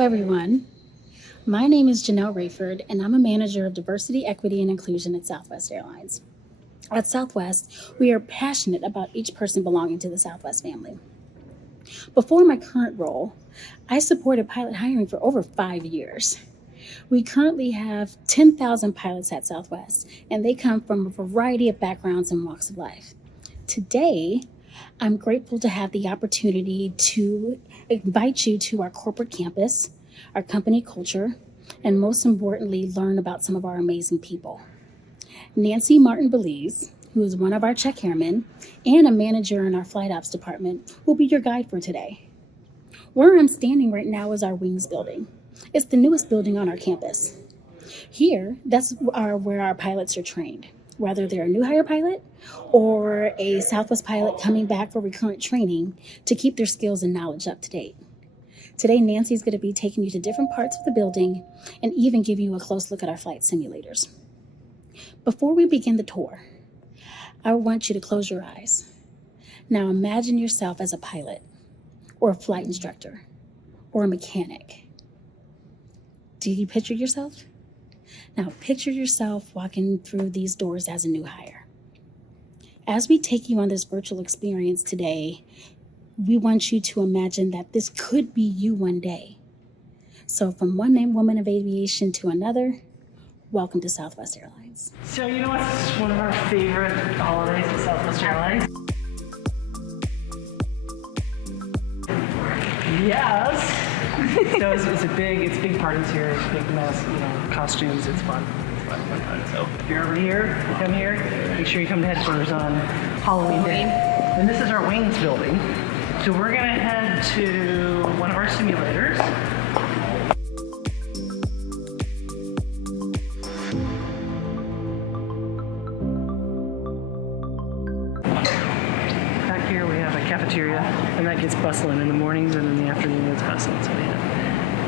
everyone. My name is Janelle Rayford, and I'm a manager of diversity, equity, and inclusion at Southwest Airlines. At Southwest, we are passionate about each person belonging to the Southwest family. Before my current role, I supported pilot hiring for over 5 years. We currently have 10,000 pilots at Southwest, and they come from a variety of backgrounds and walks of life. Today, I'm grateful to have the opportunity to invite you to our corporate campus, our company culture, and most importantly, learn about some of our amazing people. Nancy Martin Belize, who is one of our check airmen and a manager in our flight ops department, will be your guide for today. Where I'm standing right now is our wings building. It's the newest building on our campus. Here, that's where our pilots are trained, whether they're a new hire pilot or a Southwest pilot coming back for recurrent training to keep their skills and knowledge up to date. Today, Nancy's going to be taking you to different parts of the building and even give you a close look at our flight simulators. Before we begin the tour, I want you to close your eyes. Now imagine yourself as a pilot or a flight instructor or a mechanic. Do you picture yourself? Now picture yourself walking through these doors as a new hire. As we take you on this virtual experience today, we want you to imagine that this could be you one day. So from one named woman of aviation to another, welcome to Southwest Airlines. So you know what's one of our favorite holidays at Southwest Airlines? Yes. So it's big parties here. It's big mess, costumes. It's fun. Fun time. So if you're over here, you come here. Make sure you come to headquarters on Halloween Day. And this is our wings building. So we're gonna head to one of our simulators. Back here we have a cafeteria, and that gets bustling in the mornings, and in the afternoon it's bustling. So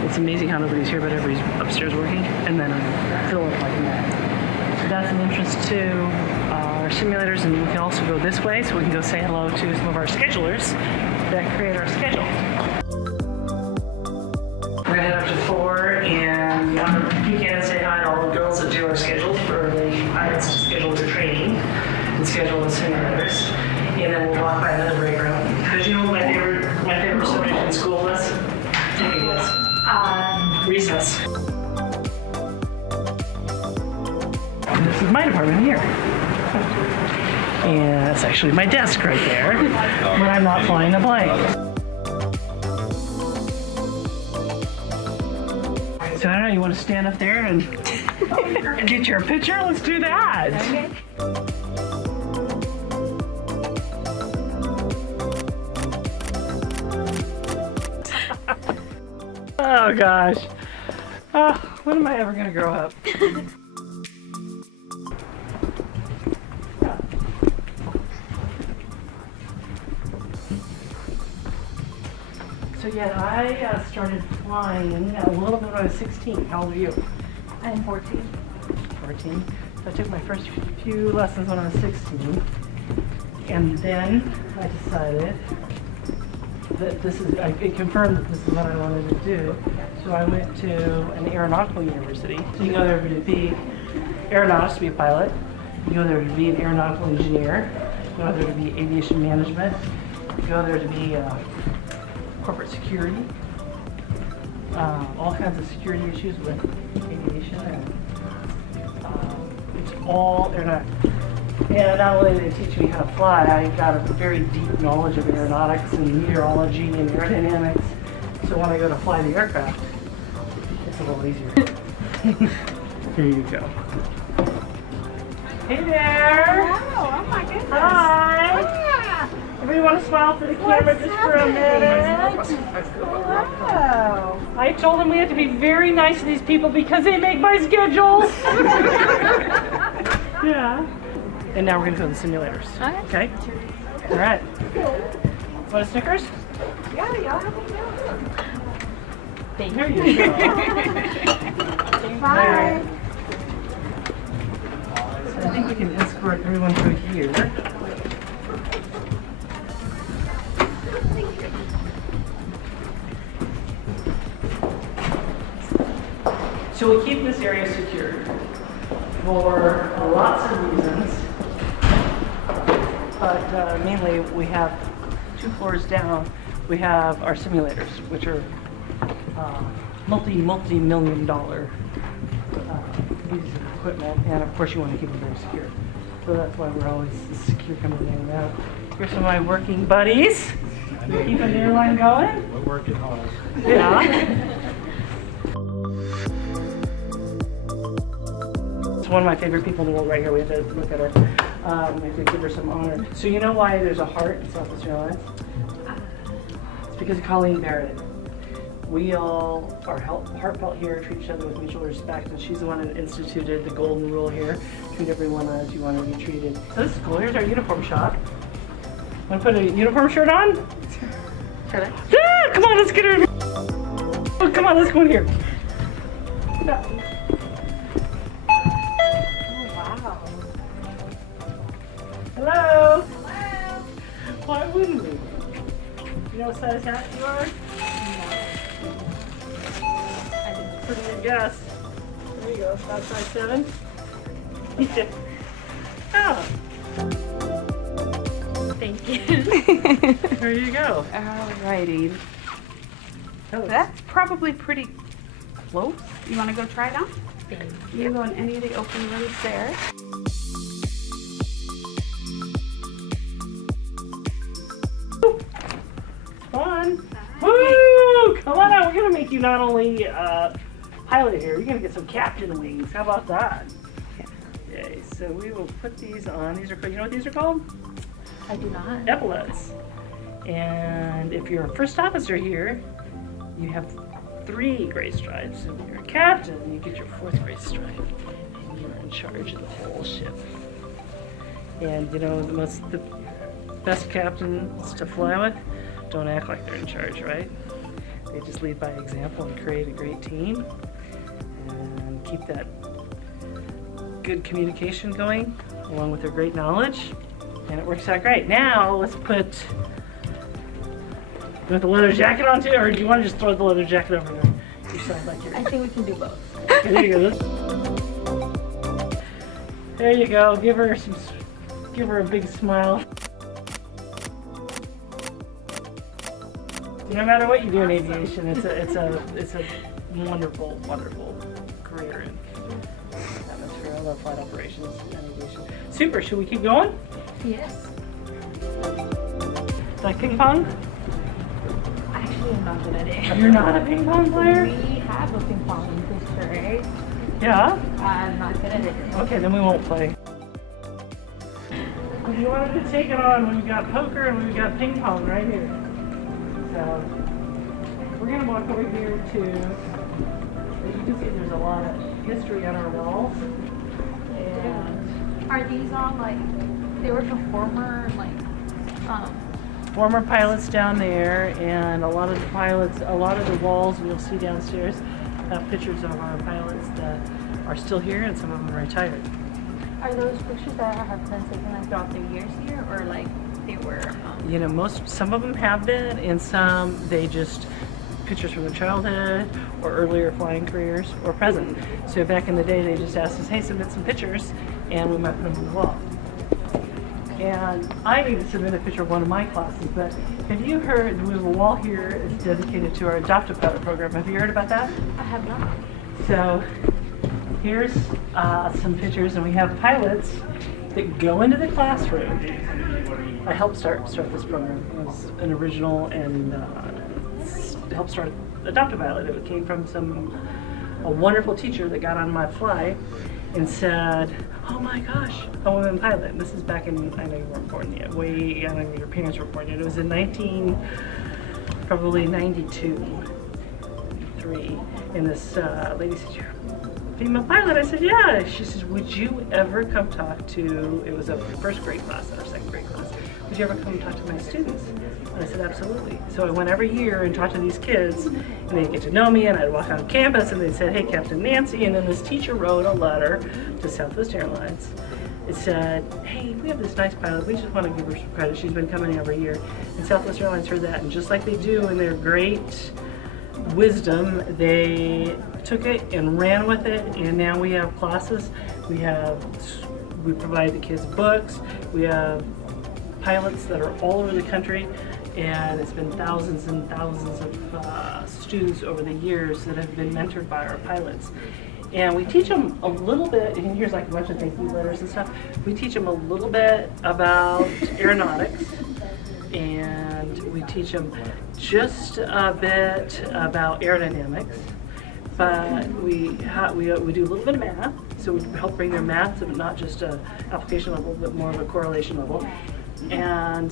it's amazing how nobody's here, but everybody's upstairs working, and then I fill up like that. So that's an entrance to our simulators, and we can also go this way, so we can go say hello to some of our schedulers that create our schedule. We're gonna head up to 4, and you can say hi to all the girls that do our schedules for the pilots to schedule their training and schedule the simulators. And then we'll walk by another break room. Because you know what my favorite subject in school was? Take a guess. Recess. And this is my department here. And that's actually my desk right there when I'm not flying the plane. So I don't know, you want to stand up there and get your picture? Let's do that. Okay. Oh gosh. Oh, when am I ever gonna grow up? So yeah, I started flying a little bit when I was 16. How old are you? I'm 14. 14. So I took my first few lessons when I was 16. And then I decided that it confirmed that this is what I wanted to do. So I went to an aeronautical university. So you go there to be aeronautics, to be a pilot. You go there to be an aeronautical engineer. You go there to be aviation management. You go there to be corporate security. All kinds of security issues with aviation, and it's all aeronautics. And not only did they teach me how to fly, I got a very deep knowledge of aeronautics and meteorology and aerodynamics. So when I go to fly the aircraft, it's a little easier. Here you go. Hey there! Oh my goodness! Hi! Ah, Everybody want to smile for the camera just for a minute? hello! I told them we had to be very nice to these people because they make my schedule. Yeah. And now we're going to go to the simulators. Okay? All right. Want a Snickers? Yeah, y'all have me There you go. Bye. So I think we can escort everyone through here. So we keep this area secure for lots of reasons, but mainly we have 2 floors down. We have our simulators, which are multi-million dollar pieces of equipment, and of course you want to keep them very secure. So that's why we're always secure coming in and out. Here's some of my working buddies. Keeping the airline going. We're working hard. Yeah. It's one of my favorite people in the world right here. We have to look at her. We have to give her some honor. So you know why there's a heart in Southwest Airlines? It's because of Colleen Barrett. We all are heartfelt here, treat each other with mutual respect, and she's the one that instituted the golden rule here. Treat everyone as you want to be treated. So this is cool. Here's our uniform shop. Want to put a uniform shirt on? Should I? Ah, come on, let's get her. Oh, come on, let's go in here. No. Oh, wow. Hello. Hello. Why wouldn't we? You know what size hat you are? I didn't. Pretty good guess. There you go, about size 7. Yeah. Oh, Thank you. there you go. Alrighty. Oh, That's probably pretty close. You want to go try it on? Thank you. Go in any of the open rooms there. fun. Woo! Come on out. We're going to make you not only pilot here, you're going to get some captain wings. How about that? Okay, so we will put these on. These are called, you know what these are called? I do not. Epaulets. And if you're a first officer here, you have 3 gray stripes. And when you're a captain, you get your 4th gray stripe. And you're in charge of the whole ship. And you know, the best captains to fly with don't act like they're in charge, right? They just lead by example and create a great team and keep that good communication going along with their great knowledge. And it works out great. Now let's put, you want the leather jacket on too, or do you want to just throw the leather jacket over there? You sound like you're... I think we can do both. Okay, there you go. There you go. Give her a big smile. No matter what you do in aviation, it's a wonderful, wonderful career and atmosphere. I love flight operations and aviation. Super. Should we keep going? Yes. Like ping pong? Actually, I'm not good at it. You're not a ping pong player? We have a ping pong booster, right? Yeah. I'm not good at it. Okay, then we won't play. If you wanted to take it on, we've got poker and we've got ping pong right here. So we're gonna walk over here to. You can see there's a lot of history on our walls. And Are these all like, they were for former, former pilots down there, and a lot of the pilots, a lot of the walls you'll see downstairs have pictures of our pilots that are still here, and some of them are retired. are those pictures that have been taken like throughout the years here, or like they were? You know, some of them have been, and some they just pictures from their childhood or earlier flying careers or present. So back in the day, they just asked us, "Hey, submit some pictures," and we might put them on the wall. And I need to submit a picture of one of my classes, but have you heard, we have a wall here that's dedicated to our Adopt a Pilot program. Have you heard about that? I have not. So here's some pictures, and we have pilots that go into the classroom. I helped start this program. It was an original and helped start Adopt a Pilot. It came from a wonderful teacher that got on my fly and said, "Oh my gosh, a woman pilot." And this is back in, I know you weren't born yet, I don't know your parents were born yet. It was in probably 92, 93. And this lady said, "You're a female pilot?" I said, "Yeah." She says, "Would you ever come talk to," it was a first grade class and our second grade class, "would you ever come talk to my students?" And I said, "Absolutely." So I went every year and talked to these kids, and they'd get to know me, and I'd walk on campus, and they'd say, "Hey, Captain Nancy," and then this teacher wrote a letter to Southwest Airlines. It said, "Hey, we have this nice pilot. We just want to give her some credit. She's been coming every year." And Southwest Airlines heard that, and just like they do in their great wisdom, they took it and ran with it, and now we have classes. We provide the kids books. We have pilots that are all over the country, and it's been thousands and thousands of students over the years that have been mentored by our pilots. And we teach them a little bit, and here's like a bunch of thank you letters and stuff. We teach them a little bit about aeronautics, and we teach them just a bit about aerodynamics. But we do a little bit of math, so we help bring their math to not just a application level, but more of a correlation level. And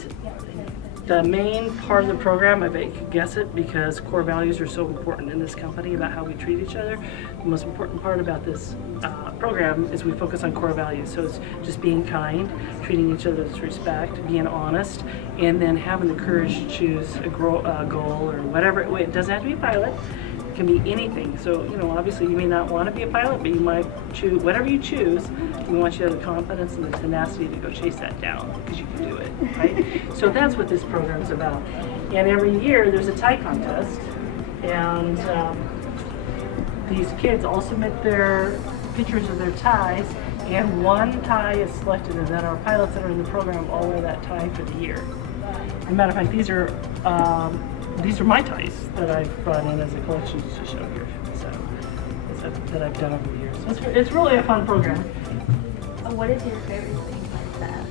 the main part of the program, I bet you could guess it, because core values are so important in this company about how we treat each other. The most important part about this program is we focus on core values. So it's just being kind, treating each other with respect, being honest, and then having the courage to choose a goal or whatever. It doesn't have to be a pilot. It can be anything. So, obviously you may not want to be a pilot, but you might choose, whatever you choose, we want you to have the confidence and the tenacity to go chase that down, because you can do it, right? So that's what this program's about. And every year there's a tie contest, and these kids all submit their pictures of their ties, and one tie is selected, and then our pilots that are in the program all wear that tie for the year. As a matter of fact, these are my ties that I've brought in as a collection to show here. So that I've done over the years. So it's really a fun program. What is your favorite thing like that?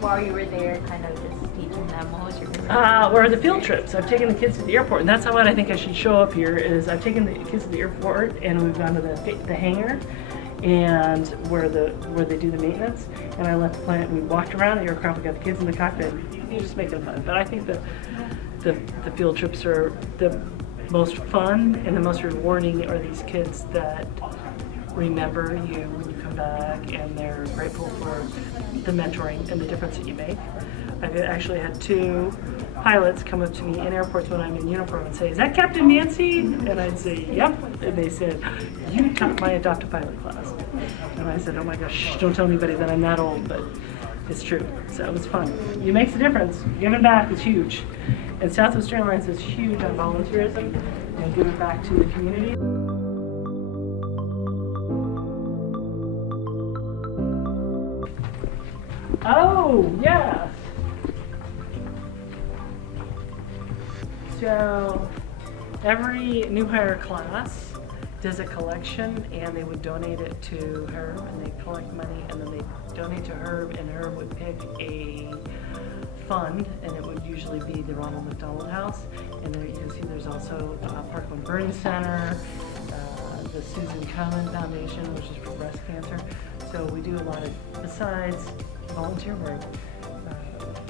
While you were there, kind of just teaching them, what was your favorite? Where are the field trips? I've taken the kids to the airport, and that's what I think I should show up here. Is I've taken the kids to the airport, and we've gone to the hangar, and where they do the maintenance. And I left the planet. We walked around the aircraft. We got the kids in the cockpit. You just make it fun. But I think the field trips are the most fun and the most rewarding. Are these kids that remember you when you come back, and they're grateful for the mentoring and the difference that you make. I've actually had 2 pilots come up to me in airports when I'm in uniform and say, "Is that Captain Nancy?" And I'd say, "Yep." And they said, "You taught my adopt a pilot class." And I said, "Oh my gosh, don't tell anybody that I'm that old," but it's true. So it was fun. It makes a difference. Giving back is huge. And Southwest Airlines is huge on volunteerism and giving back to the community. Oh, yes. So every new hire class does a collection, and they would donate it to Herb, and they collect money, and then they donate to Herb, and Herb would pick a fund, and it would usually be the Ronald McDonald House. And there you can see there's also Parkland Burn Center, the Susan Komen Foundation, which is for breast cancer. So we do a lot of, besides volunteer work,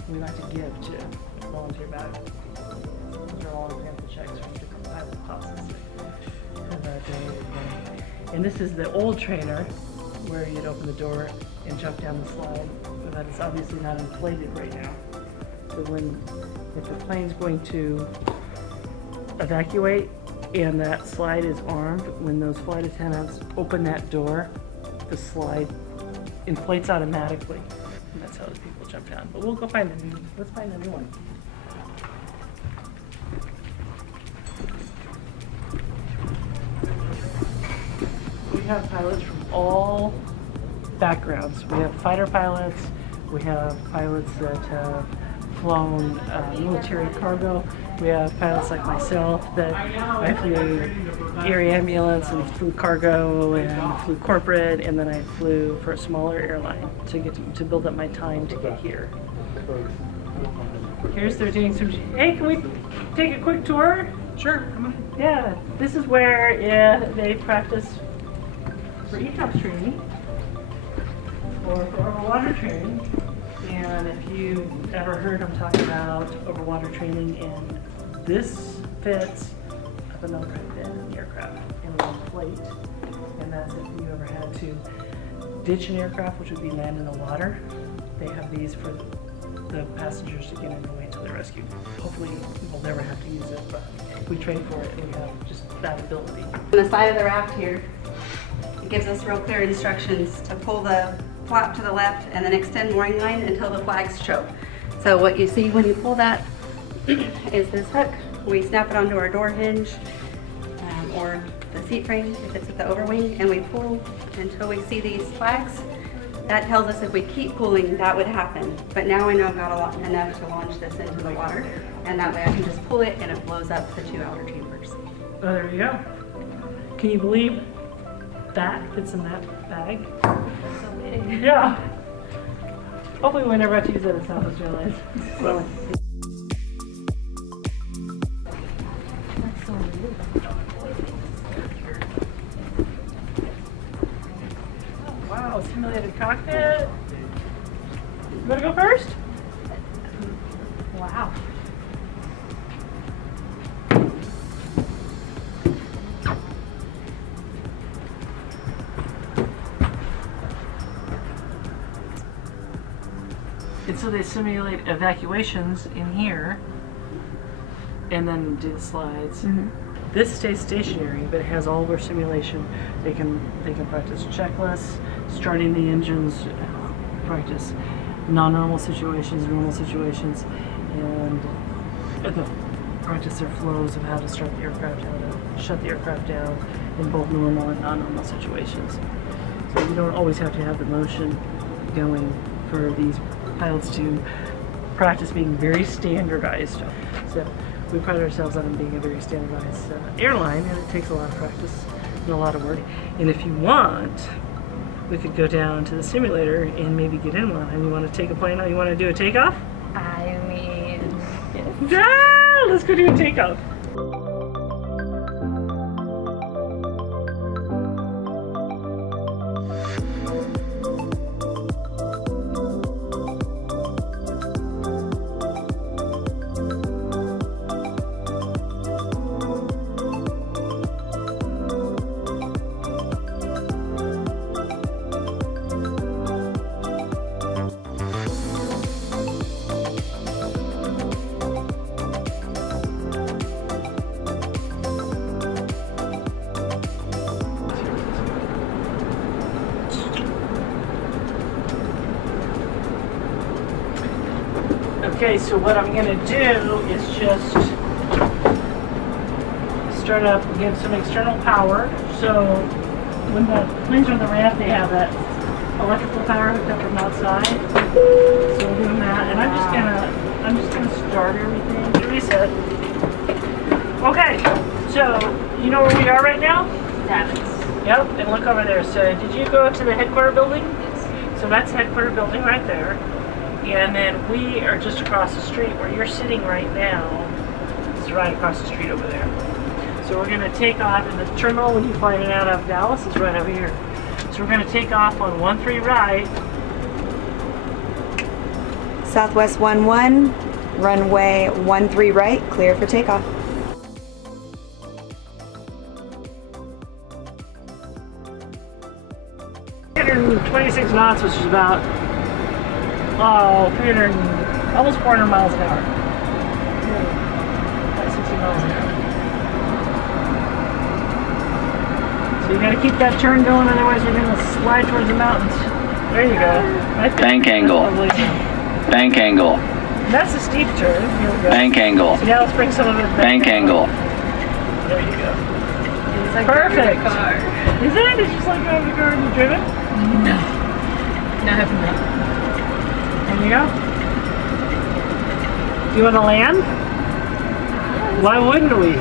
we like to give to volunteer back. Those are all example checks from different pilot classes that are donated. And this is the old trainer, where you'd open the door and jump down the slide, but it's obviously not inflated right now. So if the plane's going to evacuate and that slide is armed, when those flight attendants open that door, the slide inflates automatically. And that's how the people jump down. But we'll go find a new, let's find a new one. We have pilots from all backgrounds. We have fighter pilots, we have pilots that have flown military cargo. We have pilots like myself that I flew air ambulance and flew cargo and flew corporate, and then I flew for a smaller airline to build up my time to get here. Here's they're doing some. Hey, can we take a quick tour? Sure. Yeah, this is where they practice for ETOPS training or for overwater training. And if you've ever heard them talk about overwater training, and this fits up an overhead bin in the aircraft in one plate. And that's if you ever had to ditch an aircraft, which would be land in the water. They have these for the passengers to get in the way until they're rescued. Hopefully we'll never have to use it, but we train for it and we have just that ability. On the side of the raft here, it gives us real clear instructions to pull the flap to the left and then extend mooring line until the flags show. So what you see when you pull that is this hook We snap it onto our door hinge or the seat frame if it's at the overwing, and we pull until we see these flags. That tells us if we keep pulling, that would happen. But now I know I've got enough to launch this into the water, and that way I can just pull it and it blows up the 2 outer chambers. Oh, there you go. Can you believe that fits in that bag? So big. Yeah. Hopefully we never have to use that at Southwest Airlines. So. That's so weird. Wow, simulated cockpit. You wanna go first? Wow. And so they simulate evacuations in here and then do the slides. This stays stationary, but it has all their simulation. They can practice checklists, starting the engines, practice non-normal situations, normal situations, and practice their flows of how to start the aircraft, how to shut the aircraft down in both normal and non-normal situations. So you don't always have to have the motion going for these pilots to practice being very standardized. So we pride ourselves on being a very standardized airline, and it takes a lot of practice and a lot of work. And if you want, we could go down to the simulator and maybe get in one. And you want to take a plane out? You want to do a takeoff? I mean, yes. Yeah, let's go do a takeoff. Okay, so what I'm going to do is just start up, give some external power. So when the planes are on the ramp, they have that electrical power hooked up from outside. So we're doing that, and I'm just gonna start everything. Reset. Okay, so you know where we are right now? Dallas. Yep, and look over there. So did you go to the headquarters building? Yes. So that's the headquarters building right there. And then we are just across the street where you're sitting right now. It's right across the street over there. So we're gonna take off, and the terminal when you fly in and out of Dallas is right over here. So we're gonna take off on 13 right. Southwest 11, runway 13 right, clear for takeoff. 326 knots, which is about 300, almost 400 miles an hour. About 60 miles an hour. So you gotta keep that turn going, otherwise you're gonna slide towards the mountains. There you go. Right there. Bank angle. Bank angle. That's a steep turn. Here we go. Bank angle. So now let's bring some of it back. Bank angle. There you go. It's like Perfect. driving a car. Is it? It's just like driving a car. Have you driven? No. No, I have not. There you go. Do you want to land? Why wouldn't we?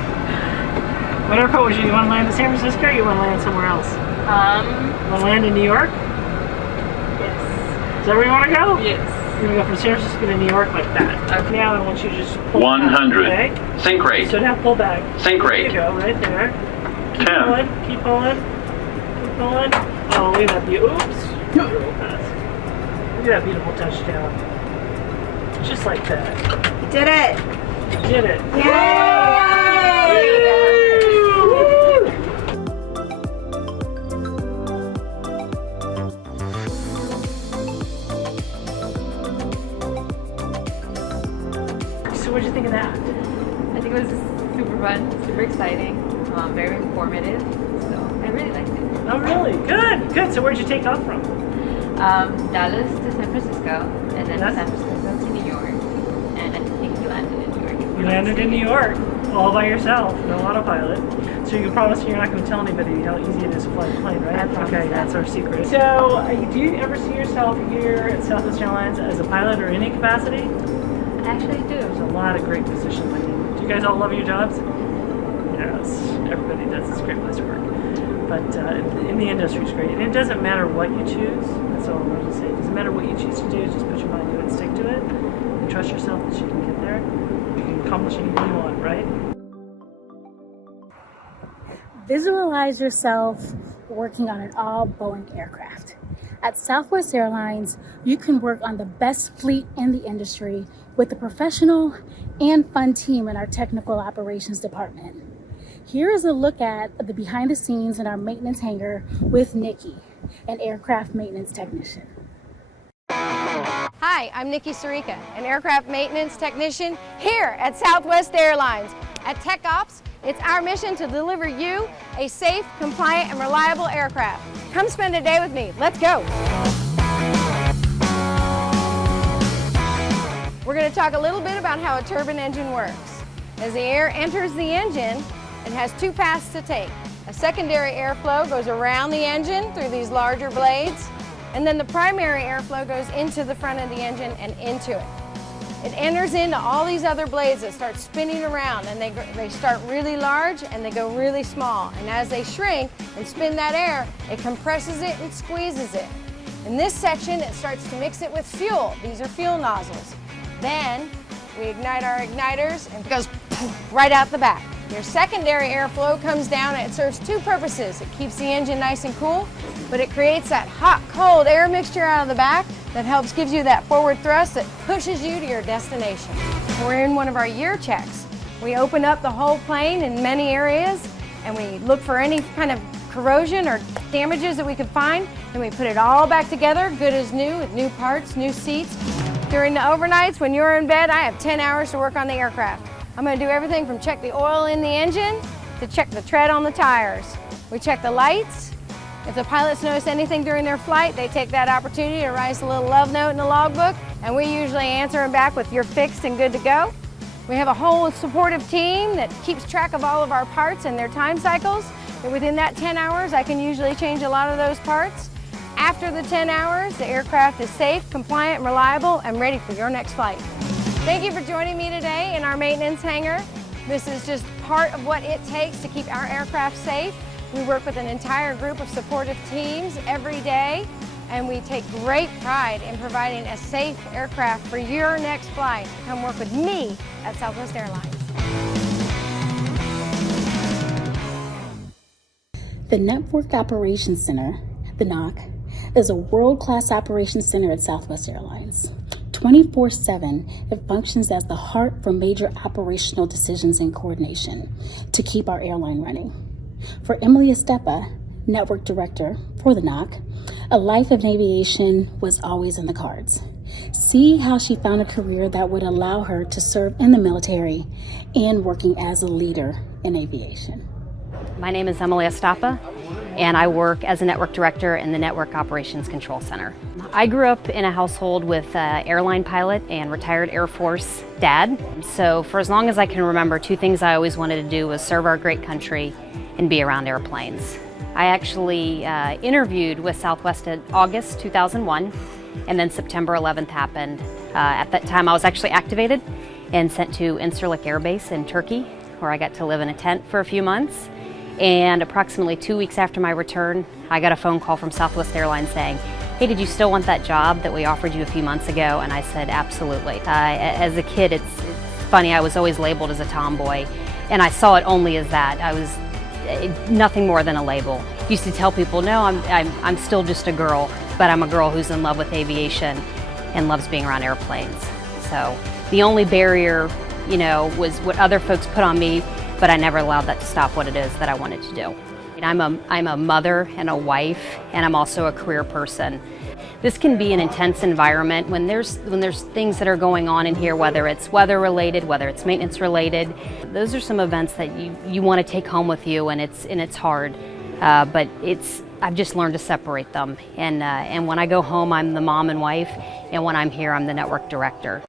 What airport would you want to land in San Francisco, or you want to land somewhere else? Want to land in New York? Yes. Is that where you want to go? Yes. You're going to go from San Francisco to New York like that. Okay. Now I want you to just pull 100. back, okay? Sink rate. So now pull back. Sink There rate. you go, right there. Keep 10. pulling, keep pulling, keep pulling. Oh, look at that beautiful, oops. Look at that beautiful touchdown. Just like that. Did it! Did it. Yay! Woo! So what'd you think of that? I think it was super fun, super exciting, very informative. So I really liked it. Oh, really? Good, good. So where'd you take off from? Dallas to San Francisco, and then Yes. San Francisco to New York, and I think we landed in New York. You landed in New York. all by yourself, no autopilot. So you can promise you're not going to tell anybody how easy it is to fly a plane, right? Okay, that's our secret. So do you ever see yourself here at Southwest Airlines as a pilot or any capacity? Actually do. There's a lot of great positions. I mean, do you guys all love your jobs? Yes, everybody does. It's a great place to work. But in the industry, it's great. And it doesn't matter what you choose. That's all I'm going to say. It doesn't matter what you choose to do. Just put your mind to it and stick to it. And trust yourself that you can get there. You can accomplish anything you want, right? Visualize yourself working on an all-Boeing aircraft. At Southwest Airlines, you can work on the best fleet in the industry with a professional and fun team in our technical operations department. Here is a look at the behind the scenes in our maintenance hangar with Nikki, an aircraft maintenance technician. Hi, I'm Nikki Sirica, an aircraft maintenance technician here at Southwest Airlines. At TechOps, it's our mission to deliver you a safe, compliant, and reliable aircraft. Come spend a day with me. Let's go. We're going to talk a little bit about how a turbine engine works. As the air enters the engine, it has two paths to take. A secondary airflow goes around the engine through these larger blades, and then the primary airflow goes into the front of the engine and into it. It enters into all these other blades that start spinning around, and they start really large and they go really small. And as they shrink and spin that air, it compresses it and squeezes it. In this section, it starts to mix it with fuel. These are fuel nozzles. Then we ignite our igniters and it goes right out the back. Your secondary airflow comes down and it serves two purposes. It keeps the engine nice and cool, but it creates that hot-cold air mixture out of the back that gives you that forward thrust that pushes you to your destination. We're in one of our year checks. We open up the whole plane in many areas and we look for any kind of corrosion or damages that we could find, and we put it all back together, good as new, with new parts, new seats. During the overnights, when you're in bed, I have 10 hours to work on the aircraft. I'm going to do everything from check the oil in the engine to check the tread on the tires. We check the lights. If the pilots notice anything during their flight, they take that opportunity to write a little love note in the logbook, and we usually answer them back with "you're fixed and good to go." We have a whole supportive team that keeps track of all of our parts and their time cycles. And within that 10 hours, I can usually change a lot of those parts. After the 10 hours, the aircraft is safe, compliant, and reliable, and ready for your next flight. Thank you for joining me today in our maintenance hangar. This is just part of what it takes to keep our aircraft safe. We work with an entire group of supportive teams every day, and we take great pride in providing a safe aircraft for your next flight. Come work with me at Southwest Airlines. The Network Operations Center, the NOC, is a world-class operations center at Southwest Airlines. 24/7, it functions as the heart for major operational decisions and coordination to keep our airline running. For Emily Estepa, Network Director for the NOC, a life in aviation was always in the cards. See how she found a career that would allow her to serve in the military and working as a leader in aviation. My name is Emily Estapa, and I work as a network director in the Network Operations Control Center. I grew up in a household with an airline pilot and retired Air Force dad. So for as long as I can remember, two things I always wanted to do was serve our great country and be around airplanes. I actually interviewed with Southwest in August 2001, and then September 11th happened. At that time I was actually activated and sent to Incirlik Air Base in Turkey, where I got to live in a tent for a few months. And approximately 2 weeks after my return, I got a phone call from Southwest Airlines saying, "Hey, did you still want that job that we offered you a few months ago?" And I said, "Absolutely." As a kid, it's funny, I was always labeled as a tomboy, and I saw it only as that. I was nothing more than a label. Used to tell people, no, I'm still just a girl, but I'm a girl who's in love with aviation and loves being around airplanes. So the only barrier, was what other folks put on me, but I never allowed that to stop what it is that I wanted to do. And I'm a mother and a wife, and I'm also a career person. This can be an intense environment when there's things that are going on in here, whether it's weather related, whether it's maintenance related. Those are some events that you want to take home with you, and it's hard. But I've just learned to separate them. And when I go home, I'm the mom and wife, and when I'm here, I'm the network director.